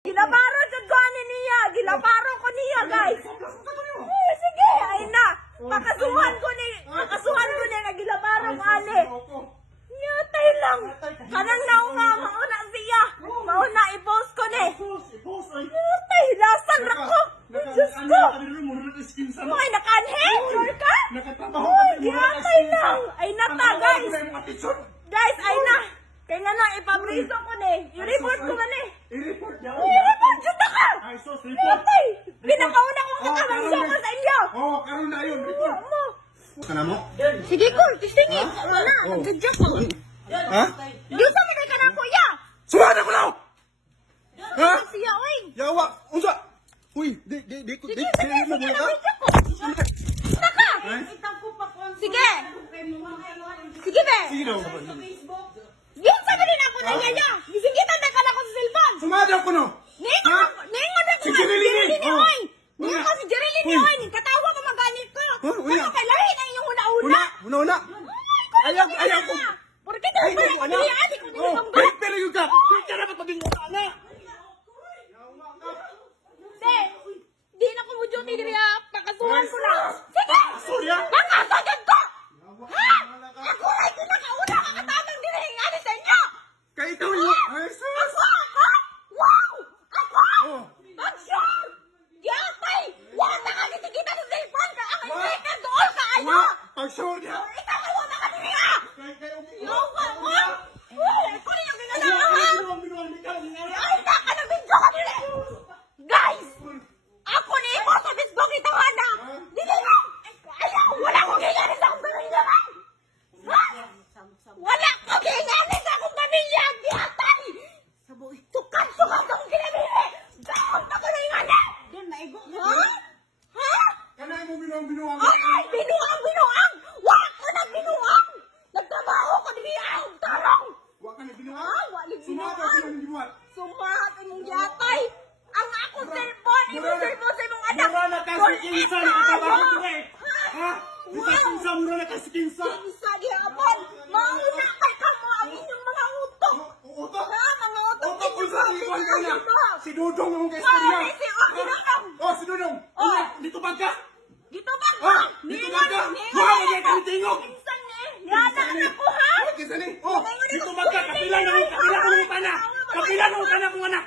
Gilaparo jud ko ani niya, gilaparo ko niya, guys. Sige, ay na. Pakasuhan ko ni nga gilaparo ko ani. Nyatay lang. Kanang naunga, mauna siya. Mauna i-post ko ni. Nyatay, lasan ra ko. Diyos ko. Ay, nakanhe? Sure ka? Nyatay lang. Ay nata, guys. Guys, ay na. Kaya nga na, ipabriso ko ni. I-report ko man eh. I-report niya. I-report dyan na ka. Ay, sos, report. Nyatay. Pinakauna kong kakamangso ko sa inyo. Oo, karoon na yun. Report. Kana mo? Sige ko, tistingin. Wala, nagdadyak ko. Ha? Diyos sa mga ka na ko, ya. Sumada ko na! Ha? Siya, oy. Yawa! Unsa? Uy, di Sige, sige, mo sige, ka? nabidyak ko. Naka. Sige. Sige, be. Sige daw. Yun sa galing ako na niya, ya. Gisingitan na ka na ko sa cellphone. Sumada ko no! Ningon na ko. Si Jerilyn, oh. oy. Ningon ka si Jerilyn, Uy. oy. Katawa ko maganit ko. Huh? Uya. Ano kay lahi na yung una-una. Una. Ayaw ko. Porque daw ba Ayaw ko, na ani ko Oh, nilong pero yung ka! Ka dapat maging na! Di na ko mo duty diri ha. Pakasuhan ko na. Sige. Surya! Nakasagad ko. Ha? Ako ay pinakauna ka katamang diri ani sa inyo. Kaya ikaw yung... Ay, sus! Ako. Wow. Ako. Oh. Action. Yatay. Wala ka kita sa cellphone ka. Ang ika dool ka ayo. Wa! Pag-show niya! Ikaw ay wala ka diri ha. Kaya okay. Yawa. Ito rin yung ginagawa ha. Binuan. Ay, naka na video ka dili. Guys. Ako ni mo sa Facebook ito hana. Dili mo. Ayaw. Wala ko ginganin sa akong pamilya man. Ha? Wala ko ginganin sa akong pamilya. Diatay. Sukat sa akong ginamili. Bakit ako na yung anak? Ha? Ha? Kanay mo binuang. Ay, binuang! Wala ko na binuang! Nagtrabaho ko din ang tarong! Wa ka na binuang? Ah, wala Sumada binuang! ko na binuang. Sumahat imong yatay! Ang akong cellphone! Imong cellphone sa imong anak! Mura na kasi kinsa na katrabaho ko eh. Ha? Bisa kinsa mura na kasi kinsa. Kinsa gihapon! Mauna kay kamo ang inyong mga utok! Utok? Ha? Mga utok! Utok kung sa ikuan ka na. Si Dudong ang Ah, kaistorya. si Ginang! Oh, si Dudong. Oh. Dito ba ka? Dito ba? Ah, dito ba ka? Wala mo niya kami tingog. Kinsan ni? Niyana anak ko ha? Kinsa ni? Oh, dito ba ka? Kapila na mo ka na. Kapila na mo ka na kung anak.